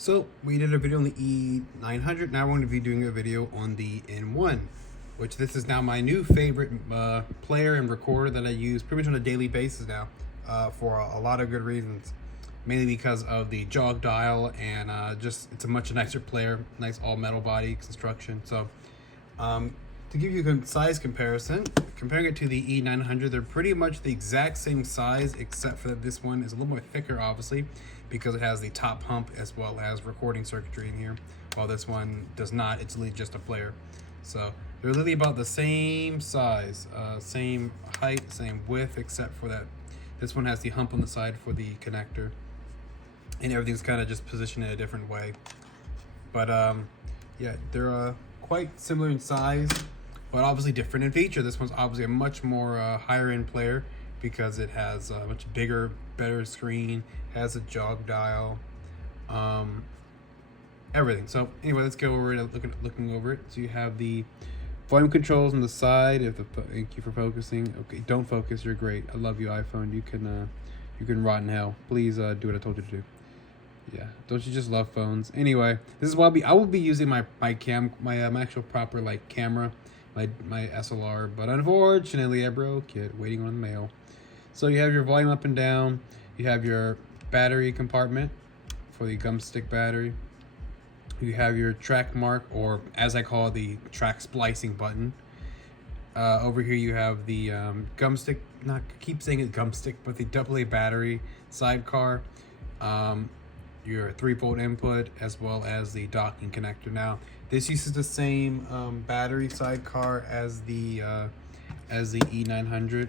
So we did a video on the E900. Now we're going to be doing a video on the N1, which this is now my new favorite player and recorder that I use pretty much on a daily basis now for a lot of good reasons. Mainly because of the jog dial and just it's a much nicer player, nice all metal body construction. So to give you a size comparison, comparing it to the E900, they're pretty much the exact same size, except for that this one is a little more thicker, obviously, because it has the top hump as well as recording circuitry in here, while this one does not. It's literally just a player. So they're literally about the same size, same height, same width, except for that this one has the hump on the side for the connector, and everything's kind of just positioned in a different way. But yeah, they're quite similar in size, but obviously different in feature. This one's obviously a much more higher end player because it has a much bigger, better screen, has a jog dial, everything. So anyway, let's go over it, looking over it. So you have the volume controls on the side. Thank you for focusing. Okay, don't focus. You're great. I love you, iPhone. You can rot in hell. Please do what I told you to do. Yeah, don't you just love phones? Anyway, this is why I will be using my actual proper like camera, my SLR, but unfortunately I broke it waiting on the mail. So you have your volume up and down. You have your battery compartment for the gum stick battery. You have your track mark, or as I call it, the track splicing button. Over here you have the gum stick, not keep saying it gum stick, but the AA battery sidecar. Your 3-volt input as well as the docking connector. Now this uses the same battery sidecar as the E900.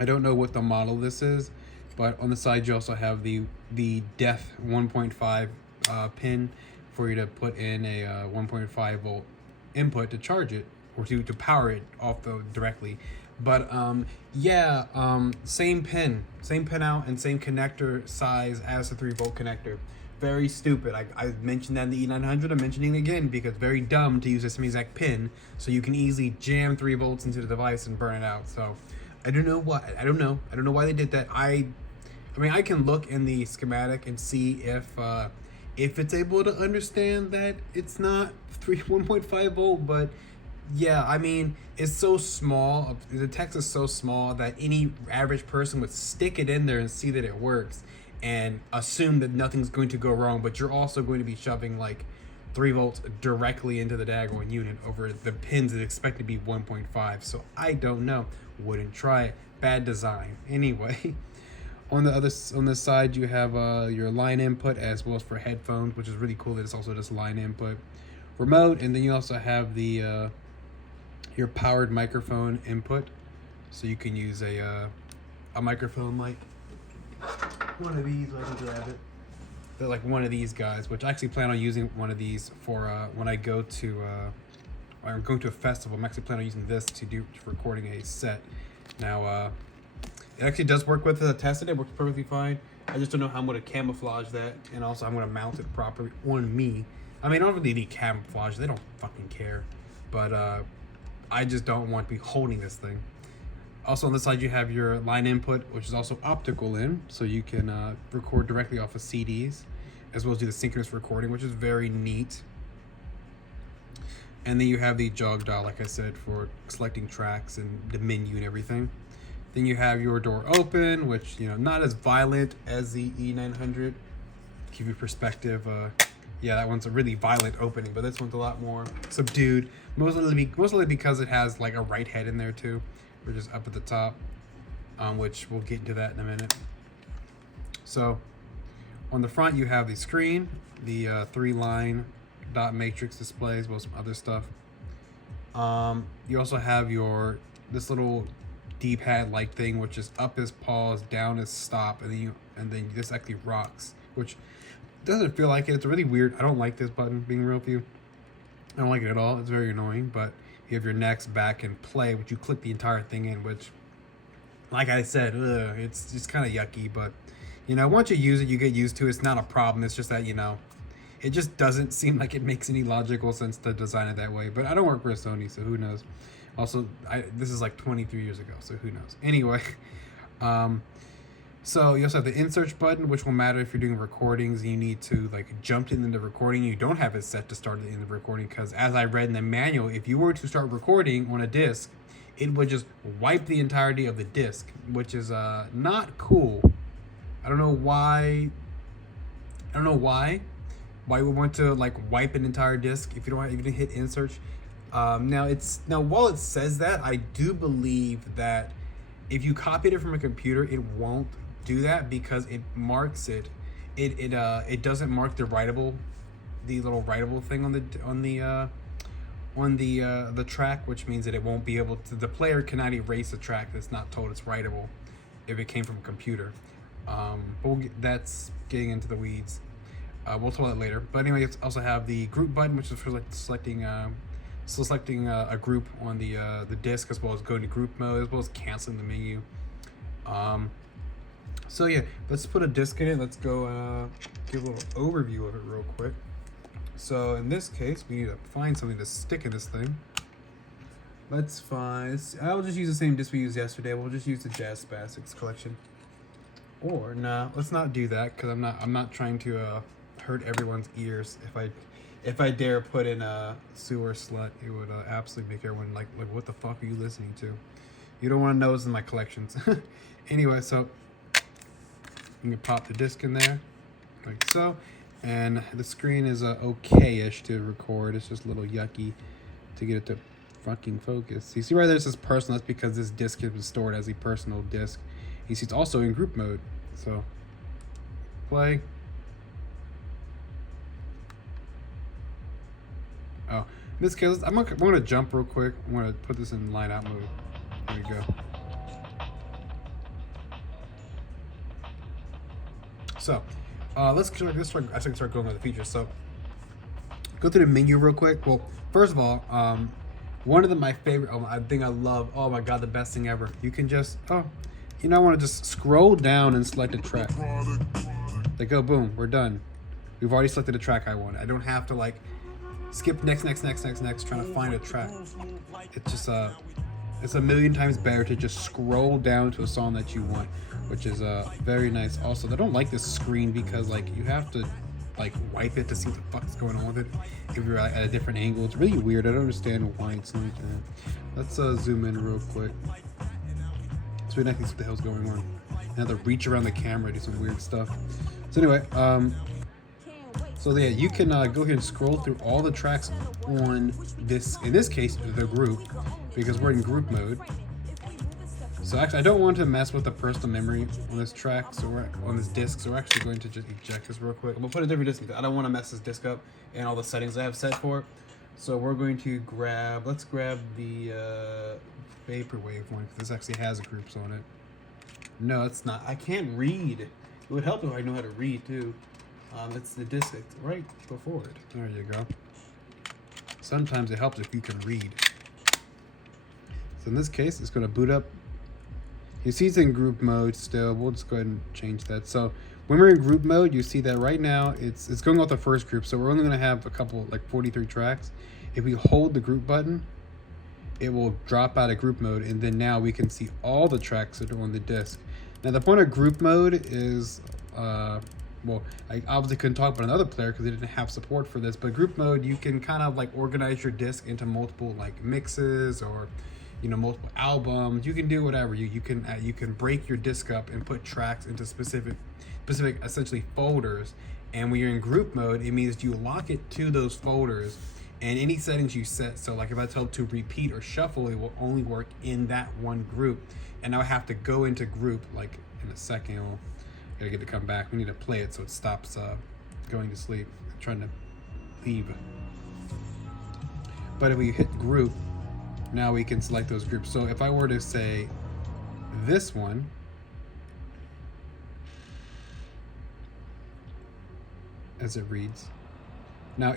I don't know what the model this is, but on the side you also have the DEF 1.5 pin for you to put in a 1.5 volt input to charge it or to power it off directly. But yeah, same pin out and same connector size as the 3-volt connector. Very stupid. I mentioned that in the E900. I'm mentioning it again because very dumb to use the same exact pin, so you can easily jam 3 volts into the device and burn it out. So I don't know why they did that. I mean, I can look in the schematic and see if it's able to understand that it's not 1.5 volt, but yeah, I mean, it's so small. The text is so small that any average person would stick it in there and see that it works and assume that nothing's going to go wrong, but you're also going to be shoving like 3 volts directly into the daggone unit over the pins that expect to be 1.5. So I don't know. Wouldn't try it. Bad design. Anyway, on the side you have your line input as well as for headphones, which is really cool that it's also just line input, remote, and then you also have the your powered microphone input, so you can use a microphone like one of these. I can grab it. They're like one of these guys, which I actually plan on using one of these for when I go to I'm going to a festival. I'm actually planning on using this to do recording a set. Now it actually does work with it. I tested it. Works perfectly fine. I just don't know how I'm going to camouflage that, and also I'm going to mount it properly on me. I mean, I don't really need camouflage. They don't fucking care, but I just don't want to be holding this thing. Also on the side you have your line input, which is also optical in, so you can record directly off of CDs, as well as do the synchronous recording, which is very neat. And then you have the jog dial, like I said, for selecting tracks and the menu and everything. Then you have your door open, which, you know, not as violent as the E900. To give you perspective, yeah, that one's a really violent opening, but this one's a lot more subdued. Mostly because it has like a right head in there too, or just up at the top, which we'll get into that in a minute. So on the front you have the screen, the 3-line dot matrix display, as well as some other stuff. You also have this little D-pad like thing, which is up is pause, down is stop, and then this actually rocks, which doesn't feel like it. It's really weird. I don't like this button, being real with you. I don't like it at all. It's very annoying. But you have your next, back, and play, which you click the entire thing in, which, like I said, it's just kind of yucky. But, you know, once you use it, you get used to it. It's not a problem. It's just that, you know, it just doesn't seem like it makes any logical sense to design it that way. But I don't work for Sony, so who knows. Also, this is like 23 years ago, so who knows. Anyway, So you also have the insert button, which will matter if you're doing recordings and you need to like jump in the recording. You don't have it set to start in the recording because, as I read in the manual, if you were to start recording on a disc, it would just wipe the entirety of the disc, which is not cool. I don't know why. I don't know why you would want to like wipe an entire disc if you don't even hit insert. Now while it says that, I do believe that if you copied it from a computer, it won't do that because it marks it. It doesn't mark the little writable thing on the track, which means that it won't be able to. The player cannot erase a track that's not told it's writable if it came from a computer. But that's getting into the weeds. We'll talk about that later. But anyway, it's also have the group button, which is for like selecting a group on the disc, as well as going to group mode, as well as canceling the menu. So yeah, let's put a disc in it. Let's go give a little overview of it real quick. So in this case, we need to find something to stick in this thing. Let's find. I'll just use the same disc we used yesterday. We'll just use the Jazz Spastics collection. Or nah, let's not do that because I'm not trying to hurt everyone's ears. If I dare put in a sewer slut, it would absolutely make everyone like what the fuck are you listening to? You don't want to know what's in my collections. Anyway, so you can pop the disc in there like so, and the screen is okay-ish to record. It's just a little yucky to get it to fucking focus. You see right there, it says personal. That's because this disc has been stored as a personal disc. You see it's also in group mode. So play. Oh, in this case, I'm gonna jump real quick. I'm gonna put this in line out mode. There we go. So let's start going over the features. So go through the menu real quick. Well, first of all, one of my favorite, I think I love, oh my god, the best thing ever. You can just, I want to just scroll down and select a track. Like, oh, boom, we're done. We've already selected a track I want. I don't have to like skip next, trying to find a track. It's just it's a million times better to just scroll down to a song that you want, which is very nice. Also, I don't like this screen because like you have to like wipe it to see what the fuck is going on with it if you're at a different angle. It's really weird. I don't understand why it's like that. Let's zoom in real quick. It's really nice to see what the hell's going on. I have to reach around the camera, do some weird stuff. So anyway, so yeah, you can go here and scroll through all the tracks on this, in this case, the group, because we're in group mode. So actually, I don't want to mess with the personal memory on this track, so we're on this disc. So we're actually going to just eject this real quick. I'm gonna put a different disc. I don't want to mess this disc up and all the settings I have set for it. So we're going to let's grab the vaporwave one because this actually has groups on it. No, it's not. I can't read. It would help if I know how to read too. It's the disc right before it. There you go. Sometimes it helps if you can read. So in this case, it's going to boot up. You see it's in group mode still. We'll just go ahead and change that. So when we're in group mode, you see that right now it's going off the first group. So we're only going to have a couple, like 43 tracks. If we hold the group button, it will drop out of group mode, and then now we can see all the tracks that are on the disc. Now the point of group mode is, well, I obviously couldn't talk about another player because they didn't have support for this, but group mode, you can kind of like organize your disc into multiple like mixes or multiple albums. You can do whatever. You can break your disc up and put tracks into specific essentially folders. And when you're in group mode, it means you lock it to those folders and any settings you set. So like if I tell it to repeat or shuffle, it will only work in that one group. And now I have to go into group like in a second. I gotta get to come back. We need to play it so it stops going to sleep. I'm trying to leave. But if we hit group, now we can select those groups. So if I were to say this one, as it reads. Now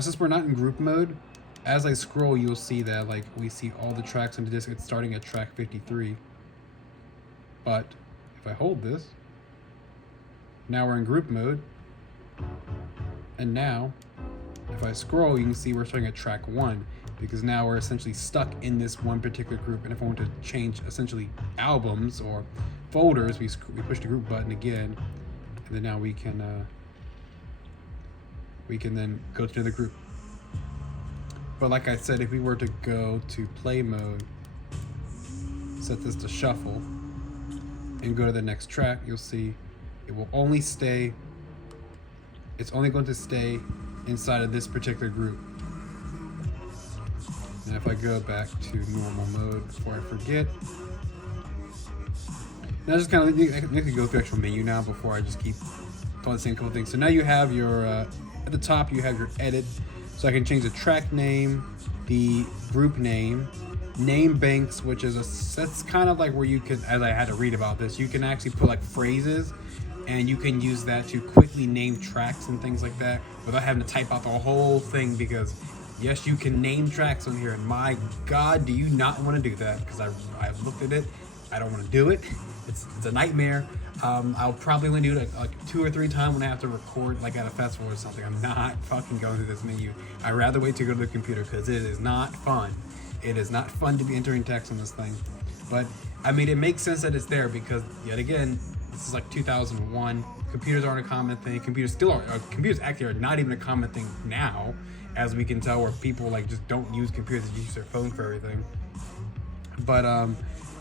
since we're not in group mode, as I scroll, you'll see that like we see all the tracks on the disc. It's starting at track 53. But if I hold this, now we're in group mode, and now If I scroll, you can see we're starting at track 1 because now we're essentially stuck in this one particular group. And if I want to change essentially albums or folders, we push the group button again, and then now we can then go to another group. But like I said, if we were to go to play mode, set this to shuffle, and go to the next track, you'll see it will only stay, it's only going to stay inside of this particular group. And if I go back to normal mode before I forget, now just kind of, I can go through actual menu now before I just keep doing the same couple things. So now you have your, at the top you have your edit. So I can change the track name, the group name banks, which is that's kind of like where you can, as I had to read about this, you can actually put like phrases and you can use that to quickly name tracks and things like that without having to type out the whole thing, because yes, you can name tracks on here, and my God, do you not want to do that? Because I've looked at it, I don't want to do it. It's a nightmare. I'll probably only do it like 2 or 3 times when I have to record, like at a festival or something. I'm not fucking going through this menu. I'd rather wait to go to the computer because it is not fun. It is not fun to be entering text on this thing. But I mean, it makes sense that it's there because, yet again, this is like 2001. Computers aren't a common thing. Computers actually are not even a common thing now, as we can tell, where people like just don't use computers, they use their phone for everything. But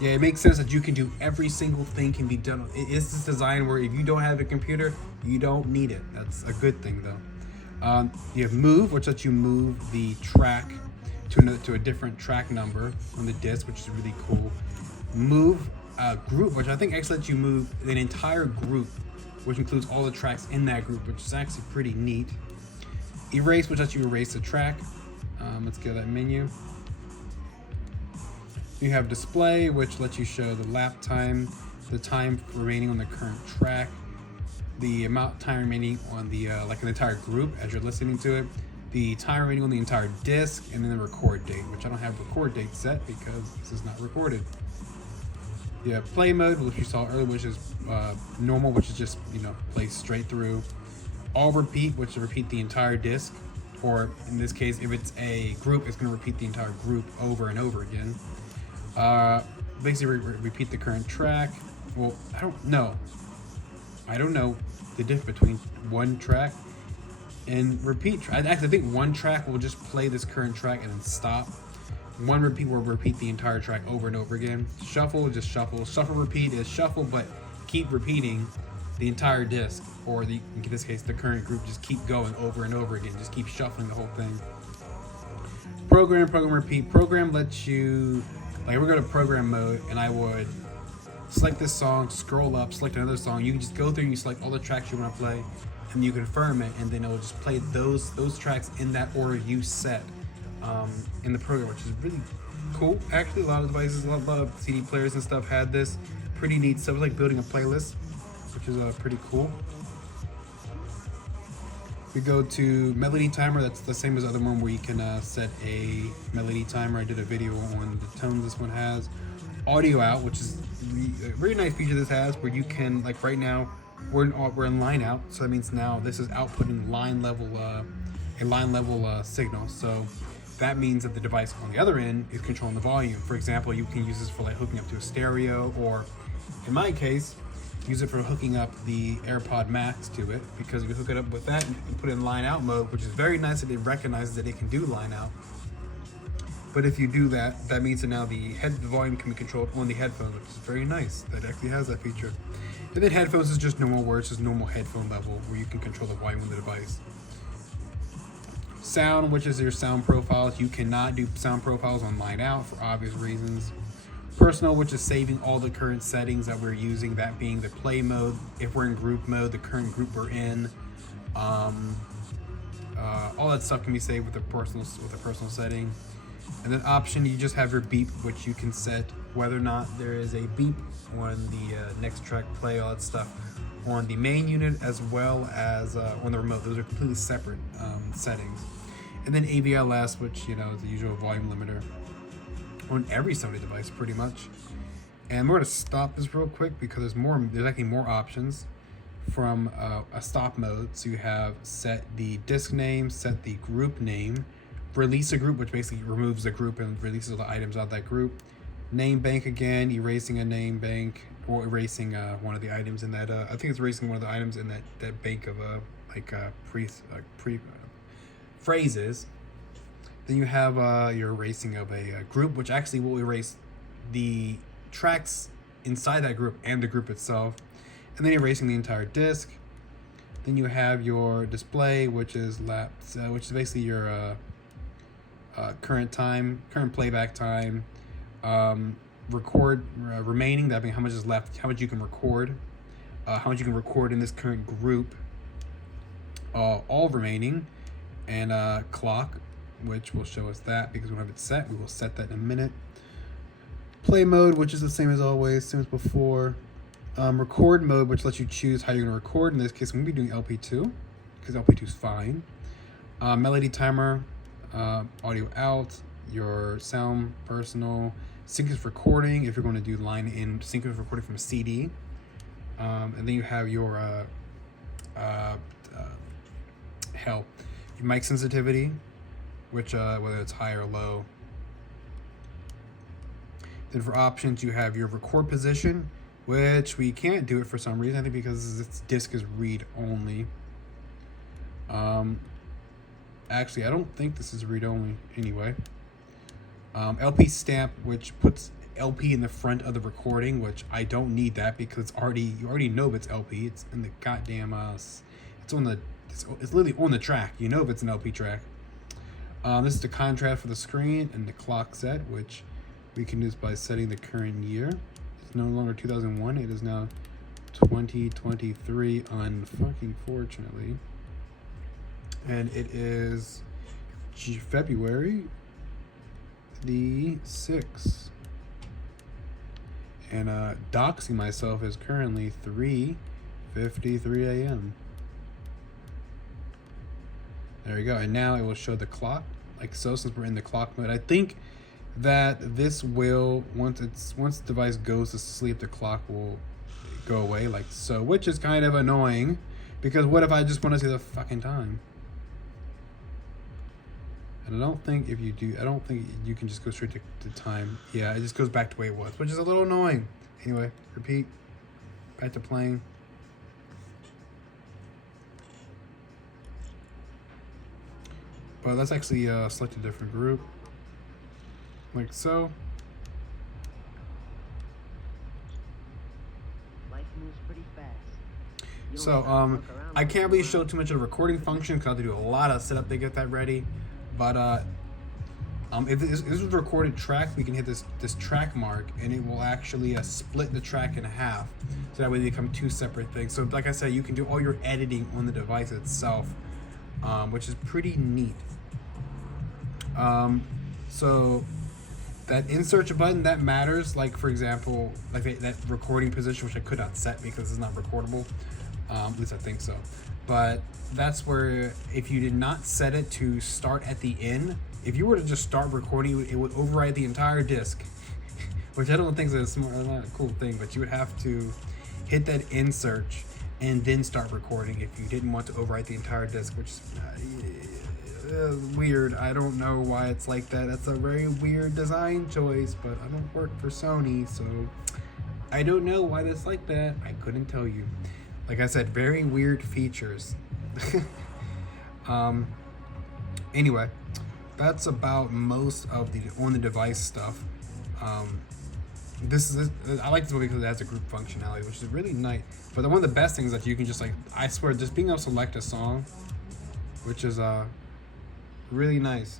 yeah, it makes sense that you can do every single thing can be done. It's this design where if you don't have a computer, you don't need it. That's a good thing though. You have move, which lets you move the track to a different track number on the disc, which is really cool. Move group, which I think actually lets you move an entire group, which includes all the tracks in that group, which is actually pretty neat. Erase, which lets you erase the track. Let's go to that menu. You have display, which lets you show the lap time, the time remaining on the current track, the amount of time remaining on the like an entire group as you're listening to it, the time remaining on the entire disc, and then the record date, which I don't have record date set because this is not recorded. You have play mode, which you saw earlier, which is normal, which is just, you know, play straight through. All repeat, which will repeat the entire disc, or in this case, if it's a group, it's going to repeat the entire group over and over again. Basically repeat the current track. Well, I don't know the difference between one track and repeat. I actually think one track will just play this current track and then stop. One repeat will repeat the entire track over and over again. Shuffle, just shuffle. Shuffle repeat is shuffle, but keep repeating the entire disc, or in this case, the current group, just keep going over and over again. Just keep shuffling the whole thing. Program repeat. Program lets you, like, we're going to program mode, and I would select this song, scroll up, select another song. You can just go through and you select all the tracks you want to play, and you confirm it, and then it will just play those tracks in that order you set in the program, which is really cool. Actually, a lot of devices, a lot of CD players and stuff had this. Pretty neat stuff. It's like building a playlist, which is pretty cool. We go to melody timer. That's the same as the other one, where you can set a melody timer. I did a video on the tones this one has. Audio out, which is a very nice feature this has, where you can, like right now, we're in line out, so that means now this is outputting line level signal. So that means that the device on the other end is controlling the volume. For example, you can use this for like hooking up to a stereo, or in my case, use it for hooking up the AirPod Max to it, because if you hook it up with that and put it in line out mode, which is very nice that it recognizes that it can do line out. But if you do that, that means that now the volume can be controlled on the headphones, which is very nice. That actually has that feature. And then headphones is just normal, where it's just normal headphone level, where you can control the volume of the device. Sound, which is your sound profiles. You cannot do sound profiles on line out for obvious reasons. Personal, which is saving all the current settings that we're using, that being the play mode, if we're in group mode, the current group we're in. All that stuff can be saved with a personal setting. And then option, you just have your beep, which you can set whether or not there is a beep on the next track play, all that stuff on the main unit as well as on the remote. Those are completely separate settings. And then AVLS, which, you know, is the usual volume limiter on every Sony device pretty much. And we're going to stop this real quick because there's actually more options. from a stop mode. So you have set the disk name, set the group name, release a group, which basically removes the group and releases all the items out of that group. Name bank again, erasing a name bank, or erasing one of the items in that. I think it's erasing one of the items in that bank of pre phrases. Then you have your erasing of a group, which actually will erase the tracks inside that group and the group itself. And then erasing the entire disk. Then you have your display, which is basically your current playback time. Record remaining, that means how much is left, how much you can record, in this current group, all remaining, and clock, which will show us that because we don't have it set. We will set that in a minute. Play mode, which is the same as always, same as before. Record mode, which lets you choose how you're going to record. In this case, I'm going to be doing LP2 because LP2 is fine. Melody timer, audio out, your sound personal, synchronous recording if you're going to do line in synchronous recording from a CD, and then you have your your mic sensitivity, which whether it's high or low. Then for options you have your record position, which we can't do it for some reason. I think because this disc is read only. Actually, I don't think this is read only anyway. LP stamp, which puts LP in the front of the recording, which I don't need that because you already know if it's LP. It's in the goddamn it's literally on the track. You know if it's an LP track. This is the contrast for the screen and the clock set, which we can do this by setting the current year. It's no longer 2001. It is now 2023, unfortunately, and it is February the 6th, and doxing myself is currently 3:53 a.m. There we go, and now it will show the clock like so. Since we're in the clock mode, I think that this will once the device goes to sleep, the clock will go away like so, which is kind of annoying because what if I just want to see the fucking time? And I don't think you can just go straight to time. Yeah, it just goes back to the way it was, which is a little annoying. Anyway, repeat. Back to playing. But let's actually select a different group. Like so. Life moves pretty fast. So, I can't really show too much of the recording function because I have to do a lot of setup to get that ready. But if this was a recorded track, we can hit this track mark and it will actually split the track in half. So that way they become two separate things. So like I said, you can do all your editing on the device itself, which is pretty neat. So that insert button, that matters. Like for example, like that recording position, which I could not set because it's not recordable. At least I think so. But that's where if you did not set it to start at the end, if you were to just start recording, it would override the entire disc, which I don't think is not a cool thing. But you would have to hit that insert and then start recording if you didn't want to overwrite the entire disc, which is weird. I don't know why it's like that. That's a very weird design choice, but I don't work for Sony, so I don't know why it's like that. I couldn't tell you. Like I said, very weird features. Anyway, that's about most of the on the device stuff. This is I like this one because it has a group functionality, which is really nice. But one of the best things that you can just I swear, just being able to select a song, which is really nice.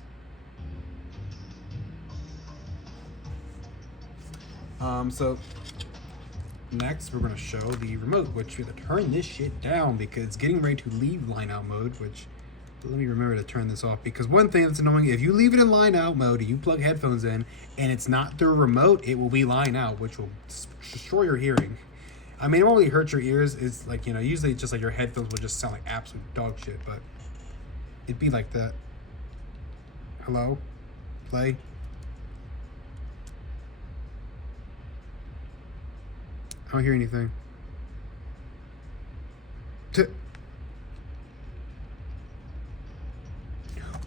So next we're gonna show the remote, which we have to turn this shit down because it's getting ready to leave line out mode, which let me remember to turn this off, because one thing that's annoying, if you leave it in line out mode and you plug headphones in and it's not through a remote, it will be line out, which will destroy your hearing. I mean, it won't really hurt your ears. It's like, usually it's just like your headphones will just sound like absolute dog shit, but it'd be like that. Hello? Play? I don't hear anything.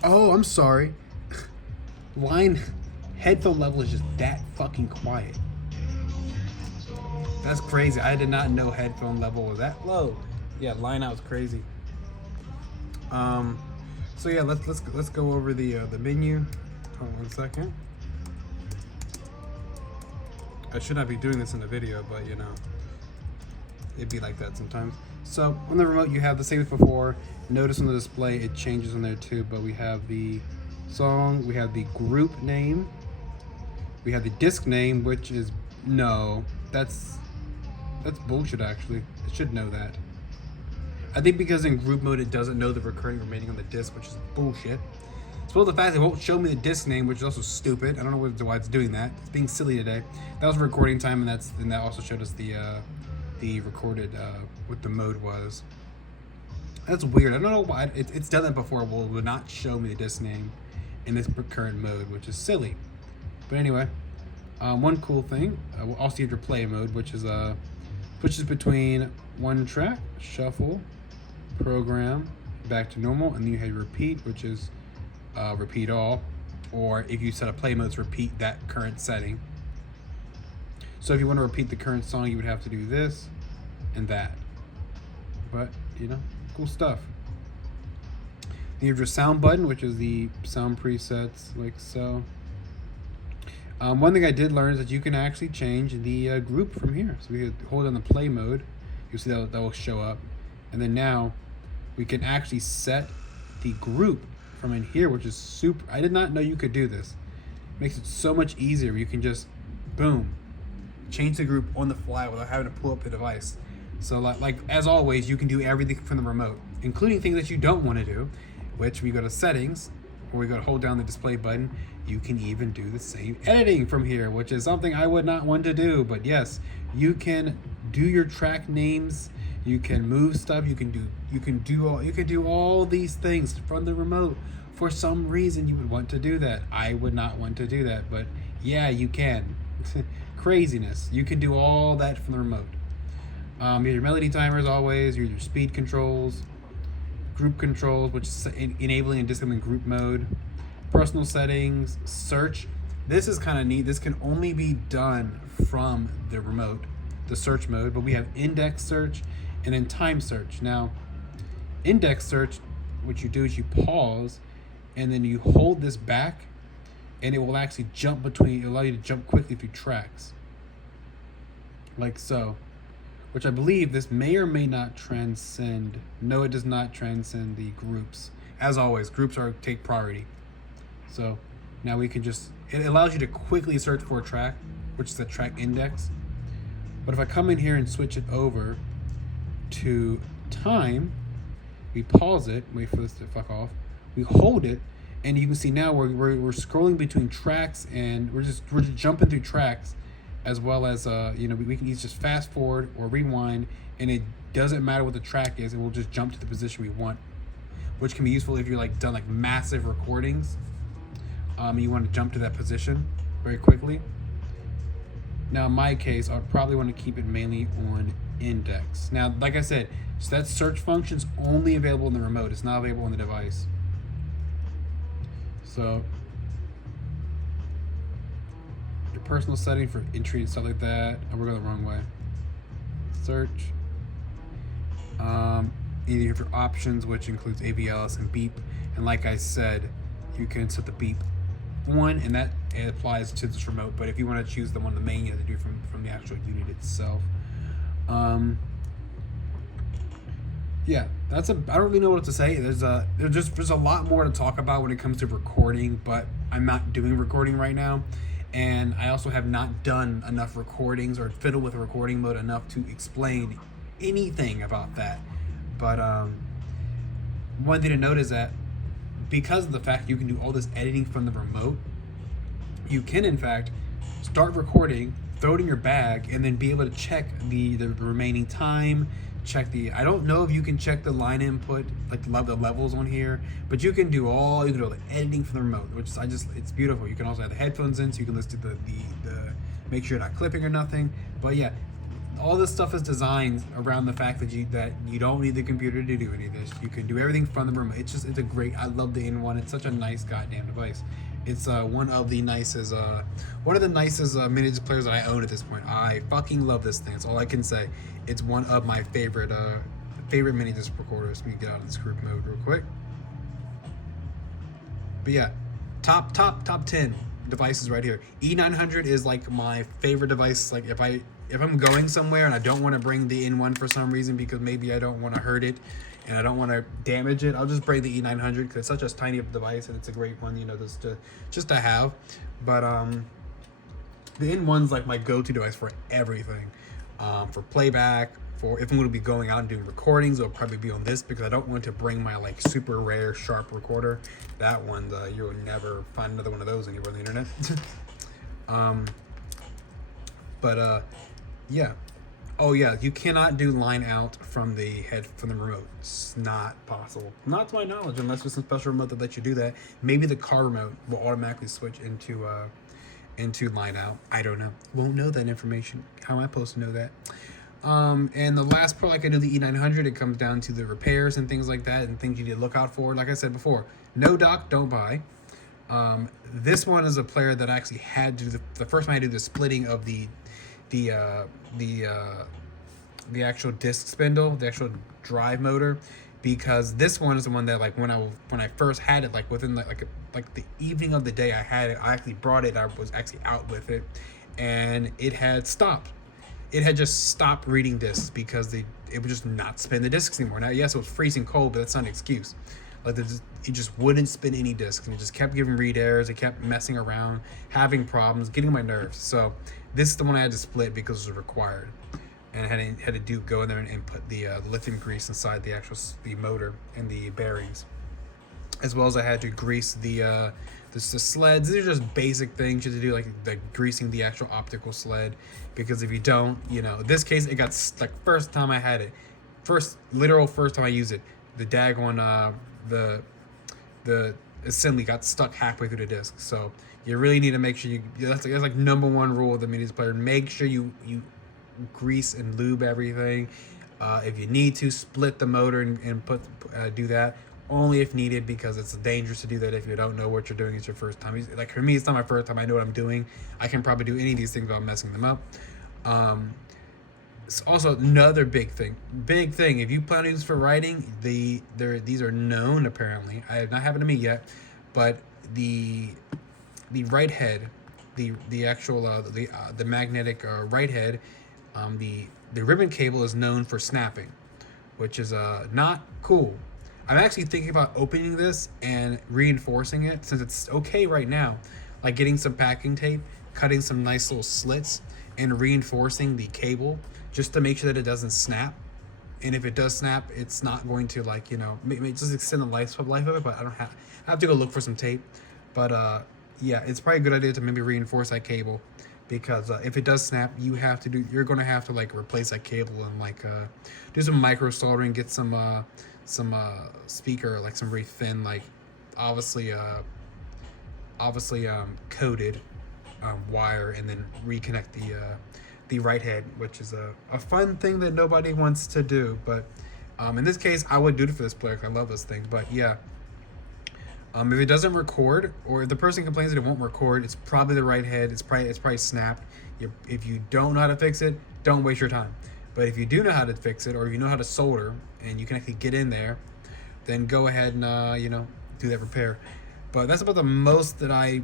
Oh, I'm sorry. Line headphone level is just that fucking quiet. That's crazy. I did not know headphone level was that low. Yeah, line out was crazy. So yeah, let's go over the menu. Hold on 1 second. I should not be doing this in the video, but you know, it'd be like that sometimes. So on the remote, you have the same as before. Notice on the display it changes on there too, but we have the song, we have the group name, we have the disc name, which is that's bullshit. Actually, it should know that. I think because in group mode it doesn't know the recording remaining on the disc, which is bullshit. As well as the fact it won't show me the disc name, which is also stupid. I don't know why it's doing that. It's being silly today. That was recording time, and that also showed us the recorded what the mode was. That's weird. I don't know why it's done that before. Well, it would not show me the disc name in this current mode, which is silly. But anyway, one cool thing. We'll also have your play mode, which is switches between one track, shuffle, program, back to normal, and then you have repeat, which is repeat all, or if you set a play mode, repeat that current setting. So if you want to repeat the current song, you would have to do this and that. But you know, cool stuff. Then you have your sound button, which is the sound presets, like so. One thing I did learn is that you can actually change the group from here. So we could hold on the play mode. You'll see that will show up. And then now we can actually set the group from in here, which is super. I did not know you could do this. Makes it so much easier. You can just, boom, change the group on the fly without having to pull up the device. So like as always, you can do everything from the remote, including things that you don't want to do, which we go to settings, or we go to hold down the display button. You can even do the same editing from here, which is something I would not want to do. But yes, you can do your track names. You can move stuff. You can do all these things from the remote. For some reason, you would want to do that. I would not want to do that, but yeah, you can. Craziness. You can do all that from the remote. You have your melody timer as always. Your speed controls, group controls, which is enabling and disabling group mode. Personal settings, search. This is kind of neat. This can only be done from the remote, the search mode, but we have index search and then time search. Now, index search, what you do is you pause and then you hold this back and it will actually jump between, allow you to jump quickly through tracks. Like so. Which I believe this may or may not transcend. No, it does not transcend the groups. As always, groups take priority. So now we can just, it allows you to quickly search for a track, which is the track index. But if I come in here and switch it over to time, we pause it, wait for this to fuck off, we hold it, and you can see now we're scrolling between tracks, and we're just jumping through tracks, as well as we can either just fast forward or rewind, and it doesn't matter what the track is, and we'll just jump to the position we want, which can be useful if you're done massive recordings. You want to jump to that position very quickly. Now in my case, I'd probably want to keep it mainly on index. Now, like I said, so that search function is only available in the remote. It's not available on the device. So your personal setting for entry and stuff like that. Oh, we're going the wrong way. Search. Either you have your options, which includes AVLS and beep. And like I said, you can set the beep one, and that applies to this remote. But if you want to choose the one, the main, you have to do from the actual unit itself. Yeah, I don't really know what to say. There's a lot more to talk about when it comes to recording, but I'm not doing recording right now, and I also have not done enough recordings or fiddled with a recording mode enough to explain anything about that. But one thing to note is that because of the fact you can do all this editing from the remote, you can in fact start recording, throw it in your bag, and then be able to check the remaining time, check I don't know if you can check the line input, like the levels on here, but you can do all the editing from the remote, which is it's beautiful. You can also have the headphones in so you can listen to the make sure you're not clipping or nothing. But yeah, all this stuff is designed around the fact that you don't need the computer to do any of this. You can do everything from the remote. It's a great. I love the N1. It's such a nice goddamn device. It's one of the nicest mini disc players that I own at this point. I fucking love this thing. That's all I can say. It's one of my favorite mini disc recorders. Let me get out of this group mode real quick. But yeah, top 10 devices right here. E900 is like my favorite device. Like if I'm going somewhere and I don't want to bring the N1 for some reason because maybe I don't want to hurt it and I don't want to damage it, I'll just bring the E900 because it's such a tiny device and it's a great one, you know, just to have. But the N1's like my go-to device for everything, for playback. For if I'm going to be going out and doing recordings, it'll probably be on this because I don't want to bring my like super rare sharp recorder. That one, you'll never find another one of those anywhere on the internet. Yeah. Oh yeah, you cannot do line out from the remote. It's not possible. Not to my knowledge, unless there's some special remote that lets you do that. Maybe the car remote will automatically switch into line out. I don't know. Won't know that information. How am I supposed to know that? And the last part, like I do the E900, it comes down to the repairs and things like that and things you need to look out for. Like I said before, no dock, don't buy. This one is a player that I actually had to do the first time I did the splitting of the actual disc spindle, the actual drive motor, because this one is the one that like when I first had it, like within like the evening of the day I had it, I actually brought it. I was actually out with it, and it had stopped. It had just stopped reading discs because it would just not spin the discs anymore. Now, yes, it was freezing cold, but that's not an excuse. Like it just wouldn't spin any discs, and it just kept giving read errors. It kept messing around, having problems, getting on my nerves. So this is the one I had to split because it was required, and I had to go in there and put the lithium grease inside the motor and the bearings, as well as I had to grease the sleds. These are just basic things you have to do, like the greasing the actual optical sled, because if you don't, you know, in this case it got like first time I had it, first time I used it, the daggone the assembly got stuck halfway through the disc. So you really need to make sure that's like number one rule of the mini disc player. Make sure you grease and lube everything. If you need to, split the motor and do that only if needed, because it's dangerous to do that if you don't know what you're doing. It's your first time. Like for me, it's not my first time. I know what I'm doing. I can probably do any of these things without messing them up. It's also another big thing. If you plan to use for writing, these are known apparently. I have not happened to me yet, but the right head, the actual the magnetic right head, the ribbon cable is known for snapping, which is not cool. I'm actually thinking about opening this and reinforcing it, since it's okay right now, like getting some packing tape, cutting some nice little slits, and reinforcing the cable just to make sure that it doesn't snap. And if it does snap, it's not going to, like, you know, just extend the life of it. But I have to go look for some tape. But yeah, it's probably a good idea to maybe reinforce that cable, because if it does snap, you're going to have to like replace that cable and like do some micro soldering, get some speaker, like some very thin, like obviously coated wire, and then reconnect the right head, which is a fun thing that nobody wants to do. But in this case, I would do it for this player because I love this thing. But yeah, if it doesn't record, or if the person complains that it won't record, it's probably the right head. It's probably snapped. If you don't know how to fix it, don't waste your time. But if you do know how to fix it, or you know how to solder, and you can actually get in there, then go ahead and do that repair. But that's about the most that I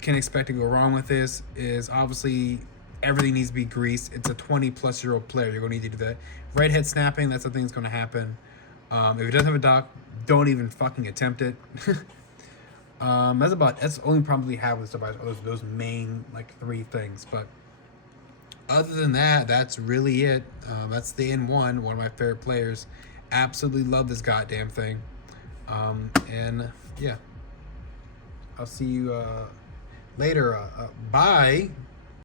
can expect to go wrong with this. Is obviously everything needs to be greased. It's a 20-plus-year-old player. You're going to need to do that. Right head snapping, that's something that's going to happen. If it doesn't have a dock, don't even fucking attempt it. That's only probably have with device. Those main like 3 things. But other than that, that's really it. That's the N1, one of my favorite players. Absolutely love this goddamn thing. And yeah, I'll see you later. Bye.